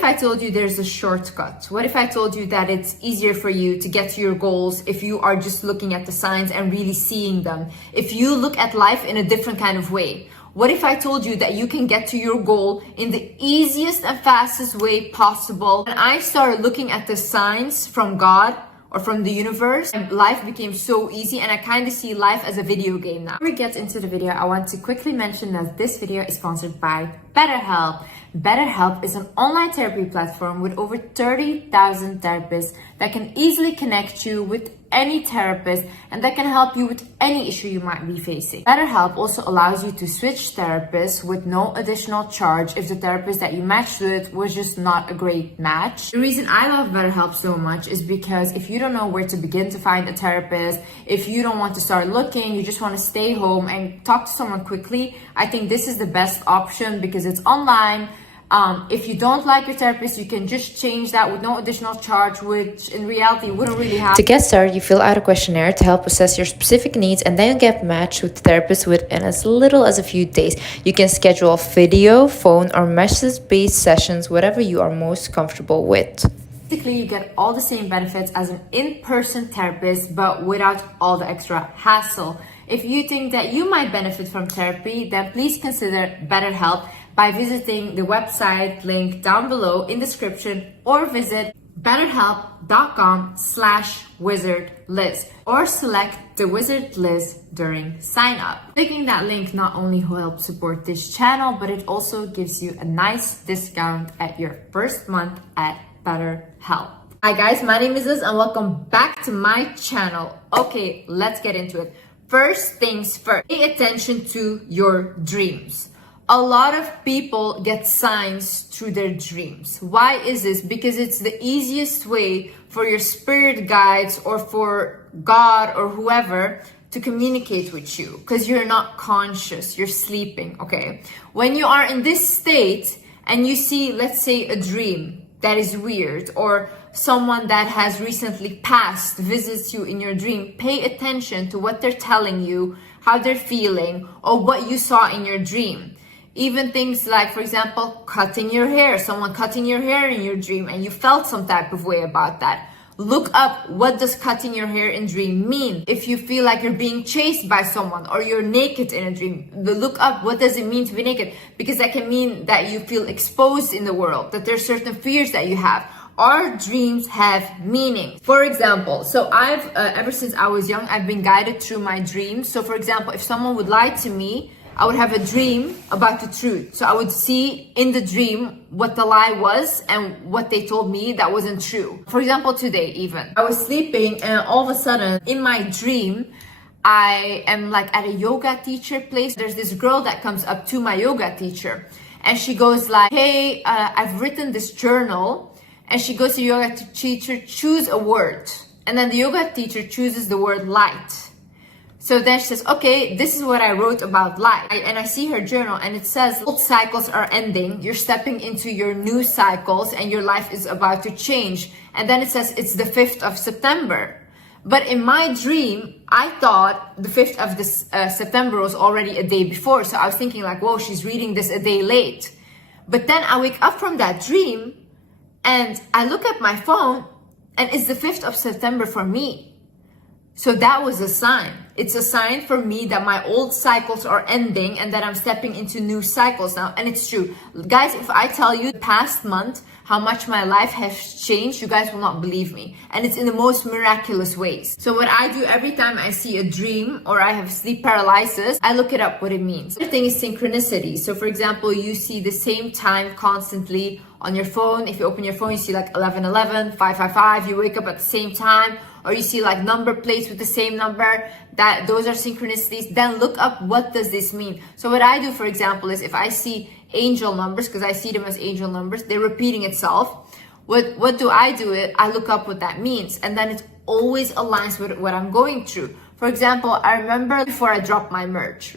if I told you there's a shortcut? What if I told you that it's easier for you to get to your goals if you are just looking at the signs and really seeing them? If you look at life in a different kind of way? What if I told you that you can get to your goal in the easiest and fastest way possible? And I started looking at the signs from God or from the universe, and life became so easy, and I kind of see life as a video game now. Before we get into the video, I want to quickly mention that this video is sponsored by BetterHelp. BetterHelp is an online therapy platform with over 30,000 therapists that can easily connect you with any therapist and that can help you with any issue you might be facing. BetterHelp also allows you to switch therapists with no additional charge if the therapist that you matched with was just not a great match. The reason I love BetterHelp so much is because if you don't know where to begin to find a therapist, if you don't want to start looking, you just want to stay home and talk to someone quickly, I think this is the best option because it's online. If you don't like your therapist, you can just change that with no additional charge, which in reality wouldn't really happen. To get started, you fill out a questionnaire to help assess your specific needs, and then you get matched with the therapist within as little as a few days. You can schedule video, phone, or message-based sessions, whatever you are most comfortable with. Basically, you get all the same benefits as an in-person therapist, but without all the extra hassle. If you think that you might benefit from therapy, then please consider BetterHelp by visiting the website link down below in the description, or visit betterhelp.com/wizardliz or select the Wizard Liz during sign up. Clicking that link not only helps support this channel, but it also gives you a nice discount at your first month at BetterHelp. Hi guys, my name is Liz and welcome back to my channel. Okay, let's get into it. First things first, pay attention to your dreams. A lot of people get signs through their dreams. Why is this? Because it's the easiest way for your spirit guides or for God or whoever to communicate with you, because you're not conscious, you're sleeping, okay? When you are in this state and you see, let's say, a dream that is weird, or someone that has recently passed visits you in your dream, pay attention to what they're telling you, how they're feeling, or what you saw in your dream. Even things like, for example, cutting your hair, someone cutting your hair in your dream and you felt some type of way about that. Look up, what does cutting your hair in dream mean? If you feel like you're being chased by someone or you're naked in a dream, look up, what does it mean to be naked? Because that can mean that you feel exposed in the world, that there's certain fears that you have. Our dreams have meaning. For example, so I've, ever since I was young, I've been guided through my dreams. So for example, if someone would lie to me, I would have a dream about the truth. So I would see in the dream what the lie was and what they told me that wasn't true. For example, today even, I was sleeping and all of a sudden in my dream, I am like at a yoga teacher place. There's this girl that comes up to my yoga teacher and she goes like, hey, I've written this journal. And she goes to yoga teacher, choose a word. And then the yoga teacher chooses the word light. So then she says, okay, this is what I wrote about life. And I see her journal and it says, old cycles are ending. You're stepping into your new cycles and your life is about to change. And then it says it's the 5th of September. But in my dream, I thought the 5th of this, September was already a day before. So I was thinking like, whoa, she's reading this a day late. But then I wake up from that dream and I look at my phone and it's the 5th of September for me. So that was a sign. It's a sign for me that my old cycles are ending and that I'm stepping into new cycles now. And it's true. Guys, if I tell you the past month how much my life has changed, you guys will not believe me. And it's in the most miraculous ways. So what I do every time I see a dream or I have sleep paralysis, I look it up what it means. The other thing is synchronicity. So for example, you see the same time constantly on your phone. If you open your phone, you see like 1111, 555, you wake up at the same time. Or you see like number plates with the same number, that those are synchronicities. Then look up, what does this mean? So what I do, for example, is if I see angel numbers, because I see them as angel numbers, they're repeating itself. What do? I look up what that means. And then it always aligns with what I'm going through. For example, I remember before I dropped my merch,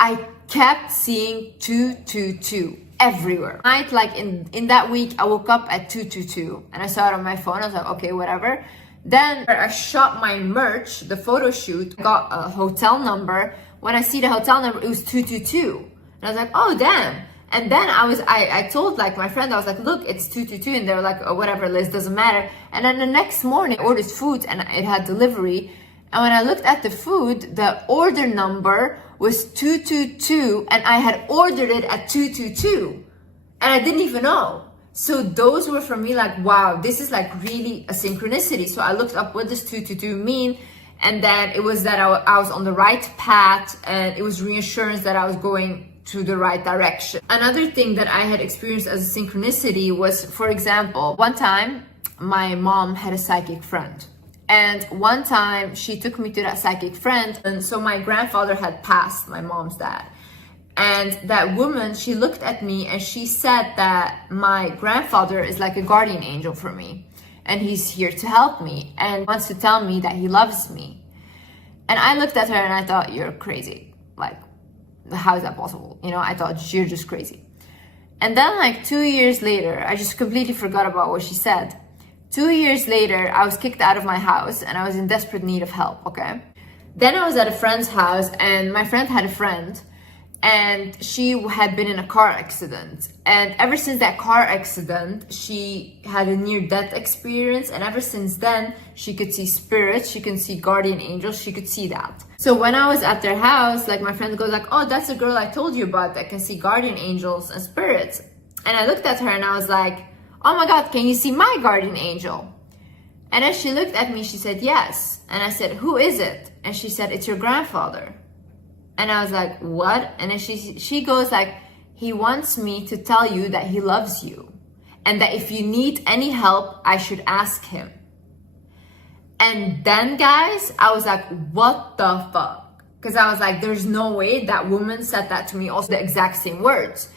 I kept seeing 222 everywhere. Like in that week, I woke up at 222 and I saw it on my phone. I was like, okay, whatever. Then I shot my merch, the photo shoot, got a hotel number. When I see the hotel number, it was 222. And I was like, oh, damn. And then I told like my friend, I was like, look, it's 222. And they were like, oh, whatever, Liz, doesn't matter. And then the next morning I ordered food and it had delivery. And when I looked at the food, the order number was 222 and I had ordered it at 222 and I didn't even know. So those were for me like, wow, this is like really a synchronicity. So I looked up what does 222 mean. And then it was that I was on the right path, and it was reassurance that I was going to the right direction. Another thing that I had experienced as a synchronicity was, for example, one time my mom had a psychic friend. And one time she took me to that psychic friend. And so my grandfather had passed, my mom's dad. And that woman, she looked at me and she said that my grandfather is like a guardian angel for me. And he's here to help me and wants to tell me that he loves me. And I looked at her and I thought, you're crazy. Like, how is that possible? You know, I thought, you're just crazy. And then like 2 years later, I just completely forgot about what she said. 2 years later, I was kicked out of my house and I was in desperate need of help, okay? Then I was at a friend's house and my friend had a friend and she had been in a car accident. And ever since that car accident, she had a near-death experience. And ever since then, she could see spirits, she could see guardian angels, she could see that. So when I was at their house, like my friend goes like, oh, that's the girl I told you about that can see guardian angels and spirits. And I looked at her and I was like, oh my God, can you see my guardian angel? And as she looked at me, she said, yes. And I said, who is it? And she said, it's your grandfather. And I was like, what? And then she goes like, he wants me to tell you that he loves you and that if you need any help, I should ask him. And then guys, I was like, what the fuck? Because I was like, there's no way that woman said that to me, also the exact same words.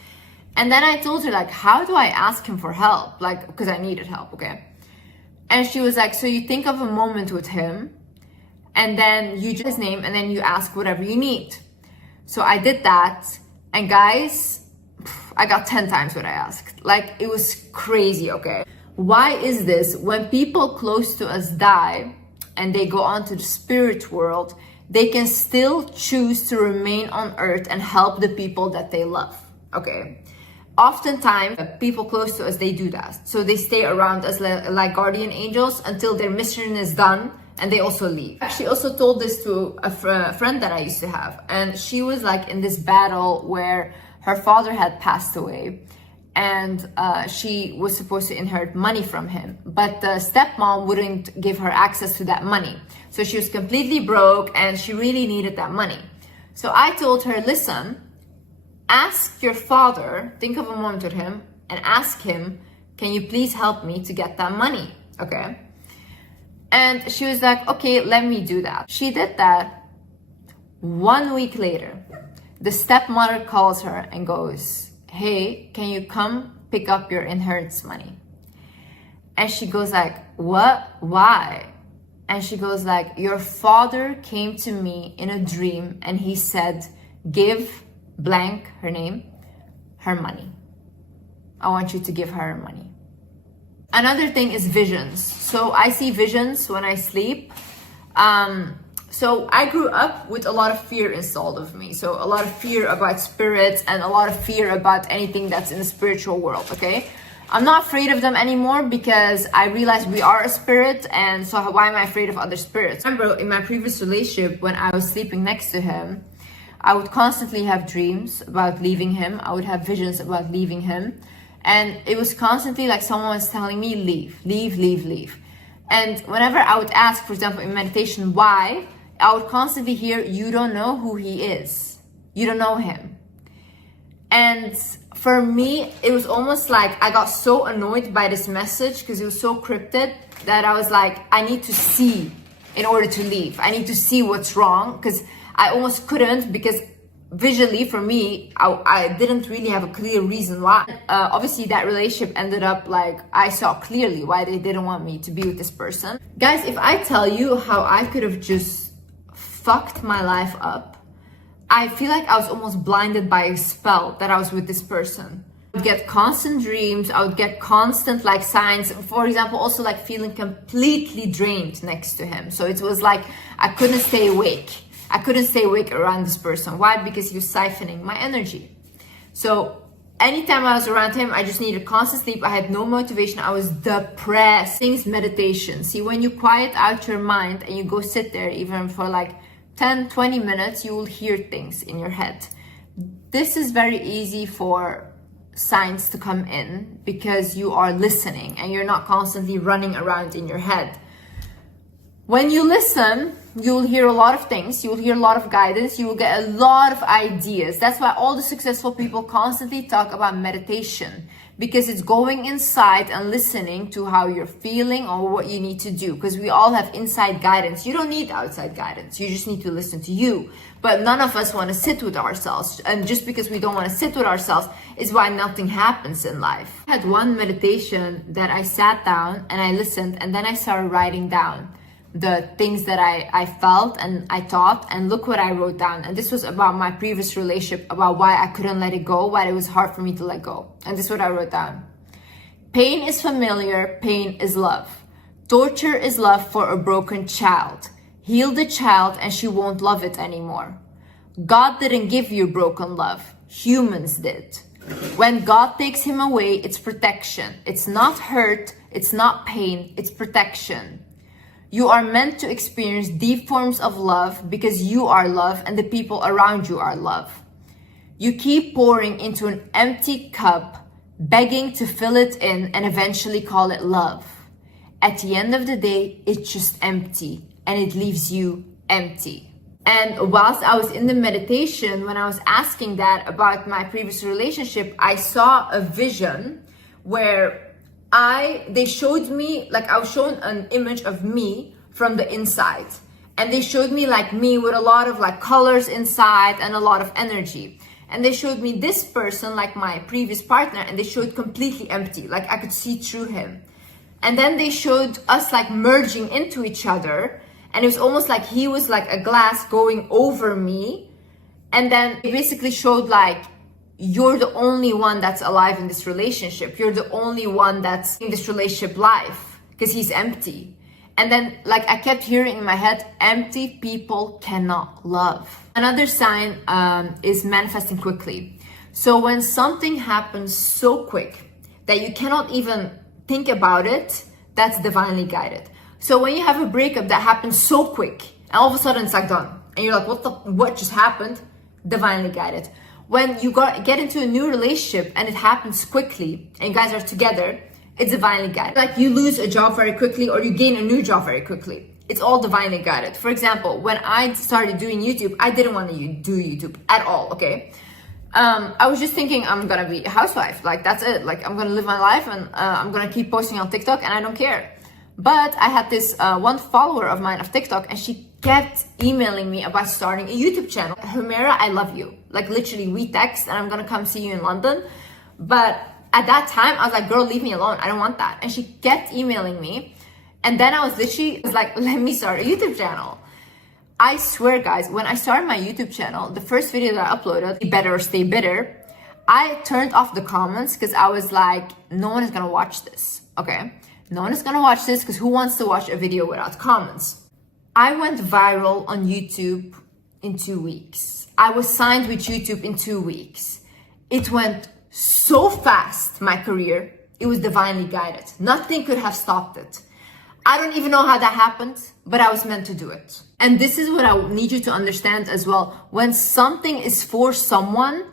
And then I told her like, how do I ask him for help? Like, because I needed help, okay? And she was like, so you think of a moment with him and then you just his name and then you ask whatever you need. So I did that, and guys, I got 10 times what I asked. Like, it was crazy, okay? Why is this? When people close to us die and they go on to the spirit world, they can still choose to remain on earth and help the people that they love, okay? Oftentimes, people close to us, they do that. So they stay around us like guardian angels until their mission is done. And they also leave. She also told this to a friend that I used to have. And she was like in this battle where her father had passed away. And she was supposed to inherit money from him. But the stepmom wouldn't give her access to that money. So she was completely broke and she really needed that money. So I told her, listen, ask your father, think of a moment with him, and ask him, can you please help me to get that money? Okay? And she was like, okay, let me do that. She did that. 1 week later, the stepmother calls her and goes, hey, can you come pick up your inheritance money? And she goes like, what? Why? And she goes like, your father came to me in a dream and he said, give blank, her name, her money. I want you to give her money. Another thing is visions. So I see visions when I sleep. So I grew up with a lot of fear installed of me. So a lot of fear about spirits and a lot of fear about anything that's in the spiritual world, okay? I'm not afraid of them anymore because I realize we are a spirit, and so why am I afraid of other spirits? I remember in my previous relationship, when I was sleeping next to him, I would constantly have dreams about leaving him. I would have visions about leaving him. And it was constantly like someone was telling me, leave, leave, leave, leave. And whenever I would ask, for example, in meditation, why, I would constantly hear, you don't know who he is. You don't know him. And for me, it was almost like I got so annoyed by this message because it was so cryptic that I was like, I need to see in order to leave. I need to see what's wrong because I almost couldn't, because visually for me, I didn't really have a clear reason why. Obviously that relationship ended up like, I saw clearly why they didn't want me to be with this person. Guys, if I tell you how I could have just fucked my life up, I feel like I was almost blinded by a spell that I was with this person. I would get constant dreams, I would get constant like signs, for example, also like feeling completely drained next to him. So it was like I couldn't stay awake. I couldn't stay awake around this person. Why? Because he was siphoning my energy. So anytime I was around him, I just needed constant sleep. I had no motivation. I was depressed. Things meditation. See, when you quiet out your mind and you go sit there even for like 10-20 minutes, you will hear things in your head. This is very easy for signs to come in because you are listening and you're not constantly running around in your head. When you listen, you'll hear a lot of things, you'll hear a lot of guidance, you will get a lot of ideas. That's why all the successful people constantly talk about meditation, because it's going inside and listening to how you're feeling or what you need to do, because we all have inside guidance. You don't need outside guidance, you just need to listen to you. But none of us want to sit with ourselves, and just because we don't want to sit with ourselves is why nothing happens in life. I had one meditation that I sat down and I listened, and then I started writing down the things that I felt and I thought, and look what I wrote down. And this was about my previous relationship, about why I couldn't let it go, why it was hard for me to let go. And this is what I wrote down. Pain is familiar, pain is love. Torture is love for a broken child. Heal the child and she won't love it anymore. God didn't give you broken love, humans did. When God takes him away, it's protection. It's not hurt, it's not pain, it's protection. You are meant to experience deep forms of love because you are love and the people around you are love. You keep pouring into an empty cup, begging to fill it in and eventually call it love. At the end of the day, it's just empty and it leaves you empty. And whilst I was in the meditation, when I was asking that about my previous relationship, I saw a vision where they showed me, like I was shown an image of me from the inside. And they showed me like me with a lot of like colors inside and a lot of energy. And they showed me this person, like my previous partner, and they showed completely empty, like I could see through him. And then they showed us like merging into each other. And it was almost like he was like a glass going over me. And then it basically showed like, you're the only one that's alive in this relationship. You're the only one that's in this relationship life because he's empty. And then like I kept hearing in my head, empty people cannot love. Another sign is manifesting quickly. So when something happens so quick that you cannot even think about it, that's divinely guided. So when you have a breakup that happens so quick and all of a sudden it's like done and you're like, what just happened? Divinely guided. When you get into a new relationship and it happens quickly and you guys are together, it's divinely guided. Like you lose a job very quickly or you gain a new job very quickly. It's all divinely guided. For example, when I started doing YouTube, I didn't want to do YouTube at all, okay? I was just thinking I'm gonna be a housewife. Like that's it. Like I'm gonna live my life and I'm gonna keep posting on TikTok and I don't care. But I had this one follower of mine of TikTok and she kept emailing me about starting a YouTube channel. Humera, I love you. Like literally we text and I'm gonna come see you in London. But at that time I was like, girl, leave me alone. I don't want that. And she kept emailing me. And then I was like, let me start a YouTube channel. I swear guys, when I started my YouTube channel, the first video that I uploaded, Be Better or Stay Bitter, I turned off the comments because I was like, no one is gonna watch this, okay? No one is gonna watch this because who wants to watch a video without comments? I went viral on YouTube in 2 weeks. I was signed with YouTube in 2 weeks. It went so fast, my career. It was divinely guided. Nothing could have stopped it. I don't even know how that happened, but I was meant to do it. And this is what I need you to understand as well. When something is for someone,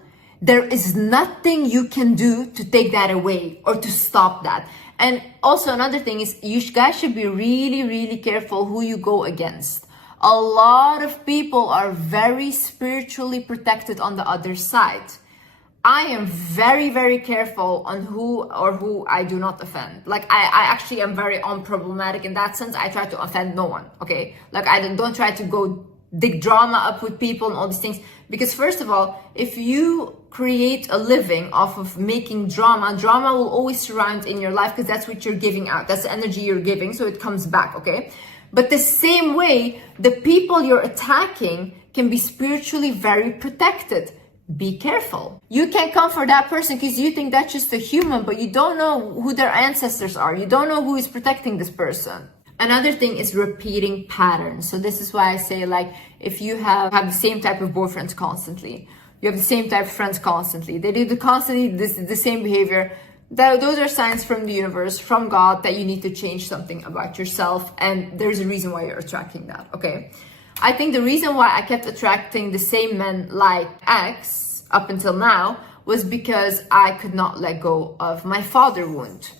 there is nothing you can do to take that away or to stop that. And also another thing is you guys should be really, really careful who you go against. A lot of people are very spiritually protected on the other side. I am very, very careful on who I do not offend. Like I actually am very unproblematic in that sense. I try to offend no one, okay? Like I don't try to go dig drama up with people and all these things. Because first of all, if you create a living off of making drama will always surround in your life because that's what you're giving out. That's the energy you're giving, so it comes back, okay? But the same way, the people you're attacking can be spiritually very protected. Be careful. You can come for that person because you think that's just a human, but you don't know who their ancestors are. You don't know who is protecting this person. Another thing is repeating patterns. So this is why I say, like, if you have the same type of boyfriends constantly, You have the same type of friends constantly. They do the same behavior. Those are signs from the universe, from God, that you need to change something about yourself. And there's a reason why you're attracting that, okay? I think the reason why I kept attracting the same men like X up until now was because I could not let go of my father wound.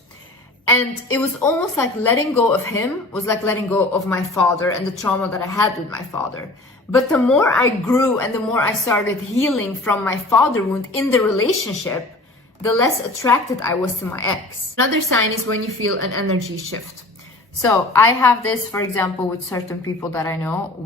And it was almost like letting go of him was like letting go of my father and the trauma that I had with my father. But the more I grew and the more I started healing from my father wound in the relationship, the less attracted I was to my ex. Another sign is when you feel an energy shift. So I have this, for example, with certain people that I know.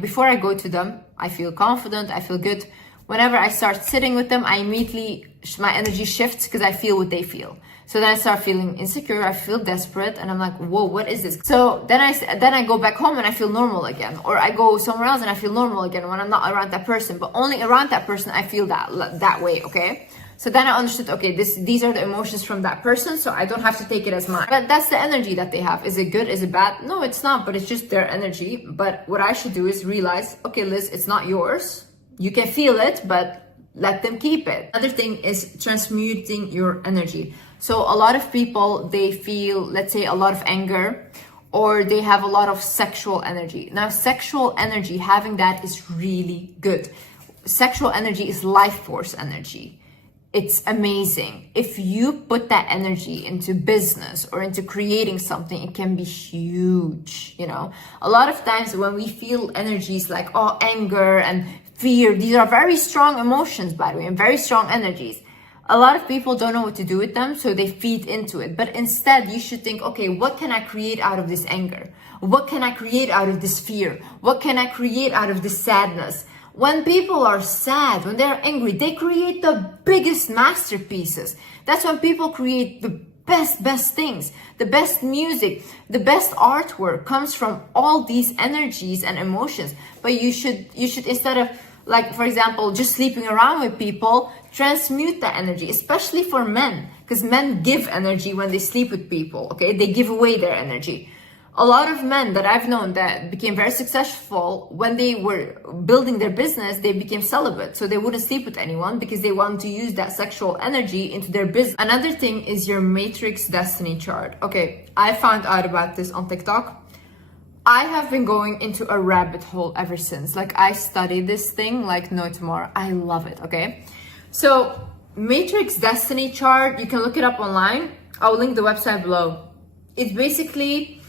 Before I go to them, I feel confident, I feel good. Whenever I start sitting with them, my energy shifts because I feel what they feel. So then I start feeling insecure, I feel desperate, and I'm like, whoa, what is this? So then I go back home and I feel normal again. Or I go somewhere else and I feel normal again when I'm not around that person. But only around that person I feel that way, okay? So then I understood, okay, these are the emotions from that person, so I don't have to take it as mine. But that's the energy that they have. Is it good? Is it bad? No, it's not, but it's just their energy. But what I should do is realize, okay, Liz, it's not yours. You can feel it, but let them keep it. Another thing is transmuting your energy. So a lot of people, they feel, let's say, a lot of anger, or they have a lot of sexual energy. Now, sexual energy, having that is really good. Sexual energy is life force energy. It's amazing. If you put that energy into business or into creating something, it can be huge, you know? A lot of times when we feel energies like, anger and fear, these are very strong emotions, by the way, and very strong energies. A lot of people don't know what to do with them, so they feed into it. But instead, you should think, okay, what can I create out of this anger? What can I create out of this fear? What can I create out of this sadness? When people are sad, when they're angry, they create the biggest masterpieces. That's when people create the best things. The best music, the best artwork comes from all these energies and emotions. But you should instead of, like, for example, just sleeping around with people, transmute that energy, especially for men, because men give energy when they sleep with people, okay? They give away their energy. A lot of men that I've known that became very successful, when they were building their business, they became celibate. So they wouldn't sleep with anyone because they want to use that sexual energy into their business. Another thing is your matrix destiny chart. Okay, I found out about this on TikTok. I have been going into a rabbit hole ever since. Like, I study this thing like no tomorrow. I love it, okay? So matrix destiny chart, you can look it up online. I'll link the website below. It's basically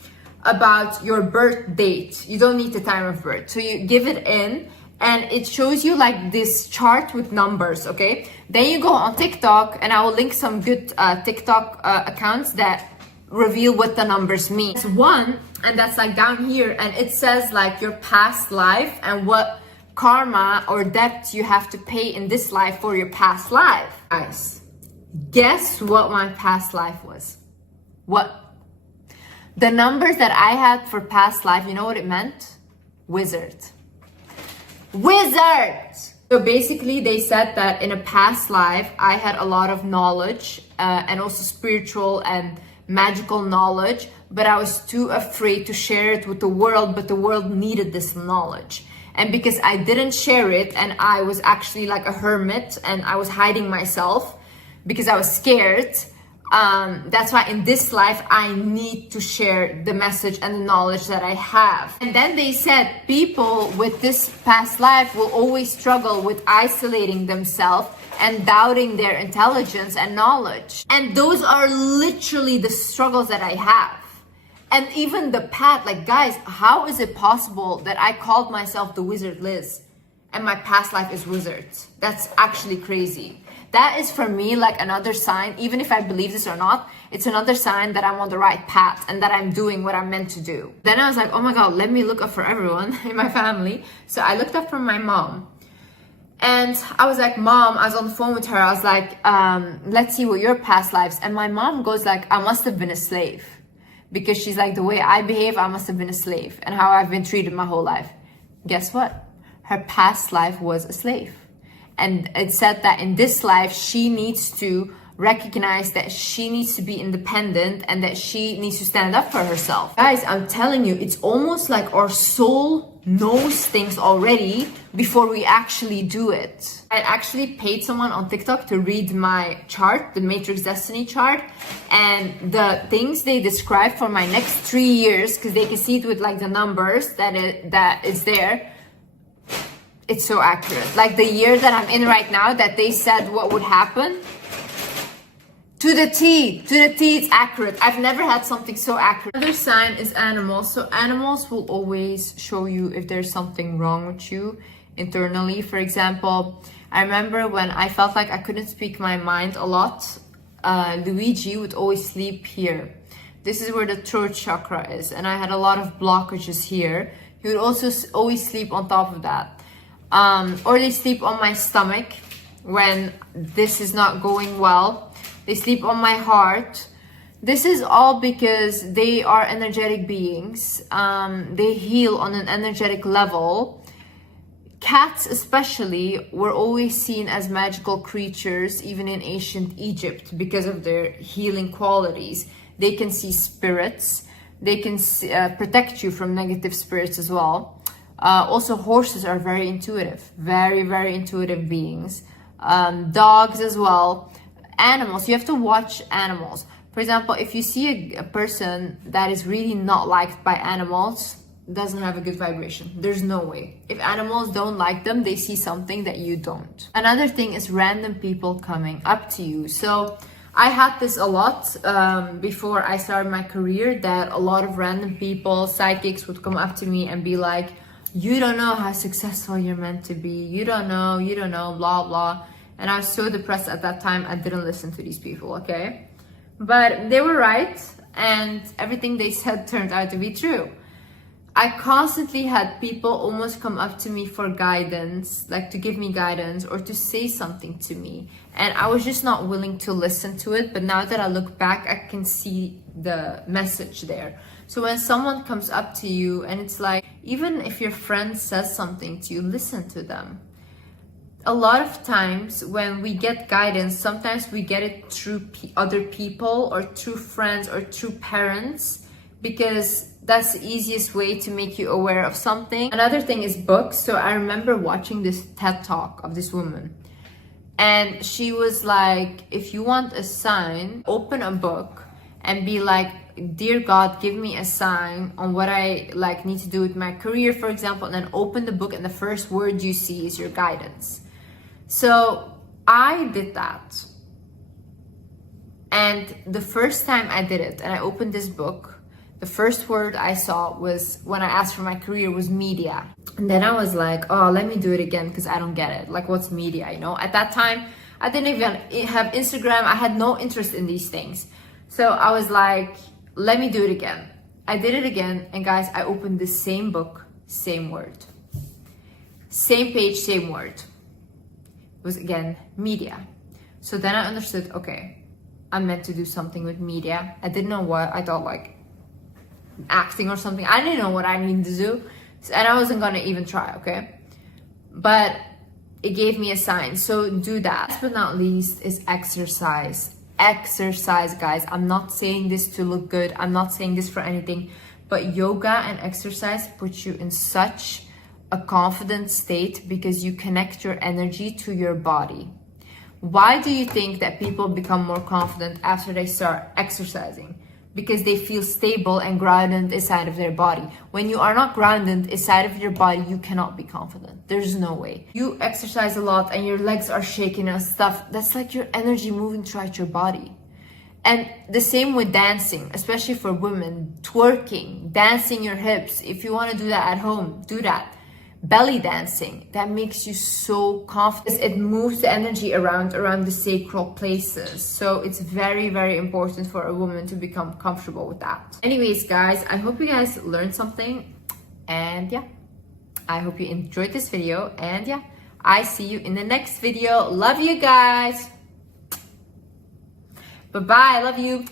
about your birth date. You don't need the time of birth. So you give it in and it shows you like this chart with numbers, okay? Then you go on TikTok, and I will link some good TikTok accounts that reveal what the numbers mean. It's one, and that's like down here, and it says like your past life and what karma or debt you have to pay in this life for your past life. Guys, guess what my past life was? What? The numbers that I had for past life, you know what it meant? Wizard. Wizard! So basically they said that in a past life, I had a lot of knowledge and also spiritual and magical knowledge, but I was too afraid to share it with the world, but the world needed this knowledge. And because I didn't share it, and I was actually like a hermit and I was hiding myself because I was scared, that's why in this life I need to share the message and the knowledge that I have. And then they said people with this past life will always struggle with isolating themselves and doubting their intelligence and knowledge. And those are literally the struggles that I have. And even the path, like, guys, how is it possible that I called myself the Wizard Liz and my past life is wizard? That's actually crazy. That is for me like another sign, even if I believe this or not, it's another sign that I'm on the right path and that I'm doing what I'm meant to do. Then I was like, oh my God, let me look up for everyone in my family. So I looked up for my mom. And I was like, Mom, I was on the phone with her. I was like, let's see what your past lives. And my mom goes like, I must have been a slave. Because she's like, the way I behave, I must have been a slave. And how I've been treated my whole life. Guess what? Her past life was a slave. And it said that in this life, she needs to recognize that she needs to be independent and that she needs to stand up for herself. Guys, I'm telling you, it's almost like our soul knows things already before we actually do it. I actually paid someone on TikTok to read my chart, the Matrix Destiny chart, and the things they describe for my next 3 years, because they can see it with like the numbers that is there. It's so accurate. Like the year that I'm in right now, that they said what would happen, to the T, it's accurate. I've never had something so accurate. Another sign is animals. So animals will always show you if there's something wrong with you internally. For example, I remember when I felt like I couldn't speak my mind a lot, Luigi would always sleep here. This is where the throat chakra is, and I had a lot of blockages here. He would also always sleep on top of that. Or they sleep on my stomach when this is not going well. They sleep on my heart. This is all because they are energetic beings. They heal on an energetic level. Cats especially were always seen as magical creatures, even in ancient Egypt, because of their healing qualities. They can see spirits. They can protect you from negative spirits as well. Also, horses are very intuitive, very, very intuitive beings. Dogs as well. Animals, you have to watch animals. For example, if you see a person that is really not liked by animals, doesn't have a good vibration. There's no way. If animals don't like them, they see something that you don't. Another thing is random people coming up to you. So I had this a lot before I started my career, that a lot of random people, psychics, would come up to me and be like, you don't know how successful you're meant to be. You don't know, blah, blah. And I was so depressed at that time, I didn't listen to these people, okay? But they were right, and everything they said turned out to be true. I constantly had people almost come up to me for guidance, like to give me guidance or to say something to me. And I was just not willing to listen to it. But now that I look back, I can see the message there. So when someone comes up to you and it's like, even if your friend says something to you, listen to them. A lot of times when we get guidance, sometimes we get it through other people or through friends or through parents, because that's the easiest way to make you aware of something. Another thing is books. So I remember watching this TED talk of this woman, and she was like, if you want a sign, open a book and be like, dear God, give me a sign on what I need to do with my career, for example, and then open the book and the first word you see is your guidance. So I did that, and the first time I did it and I opened this book, the first word I saw was, when I asked for my career, was media. And then I was like, oh, let me do it again, because I don't get it. Like, what's media, At that time, I didn't even have Instagram. I had no interest in these things. So I was like, let me do it again. I did it again, and guys, I opened the same book, same word. Same page, same word. Was again media. So then I understood, okay, I'm meant to do something with media. I didn't know what. I thought like acting or something. I didn't know what I needed to do, and I wasn't gonna even try, okay? But it gave me a sign. So do that. Last but not least is exercise. Exercise, guys. I'm not saying this to look good. I'm not saying this for anything, but yoga and exercise put you in such a confident state, because you connect your energy to your body. Why do you think that people become more confident after they start exercising? Because they feel stable and grounded inside of their body. When you are not grounded inside of your body, you cannot be confident. There's no way. You exercise a lot and your legs are shaking and stuff. That's like your energy moving throughout your body. And the same with dancing, especially for women. Twerking, dancing your hips. If you want to do that at home, do that. Belly dancing, that makes you so confident. It moves the energy around the sacral places. So it's very, very important for a woman to become comfortable with that. Anyways, guys, I hope you guys learned something. And yeah, I hope you enjoyed this video. And yeah, I see you in the next video. Love you guys. Bye-bye. Love you.